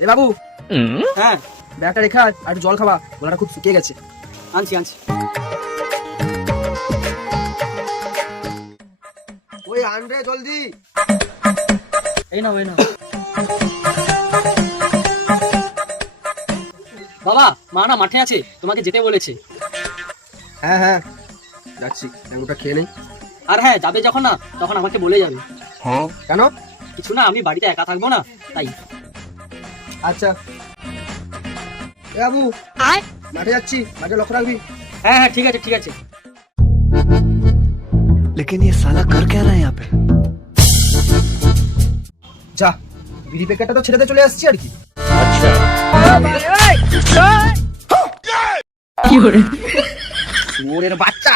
এ বাবু, হ্যাঁ ব্যাগটা রেখে আয়, আর একটু জল খাবা, গলাটা খুব শুকিয়ে গেছে। আনছি আনছি। ওই আনরে জলদি। এই নাও এই নাও। বাবা, মা না মাঠে আছে, তোমাকে যেতে বলেছে। হ্যাঁ হ্যাঁ যাচ্ছি, ওটা খেয়ে নেই। আর হ্যাঁ, যাবে যখন না তখন আমাকে বলে যাবে। কেন? কিছু না, আমি বাড়িতে একা থাকবো না তাই। আচ্ছা। এ বাবু, মাঠে যাচ্ছি, মাঠে লক্ষ্য রাখবি। হ্যাঁ হ্যাঁ ঠিক আছে ঠিক আছে। लेकिन ये साला कर क्या रहा है यहाँ पे? যা, বিড়ি প্যাকেটটা তো ছেড়েতে চলে আসছি আর কি। ওরে বাচ্চা।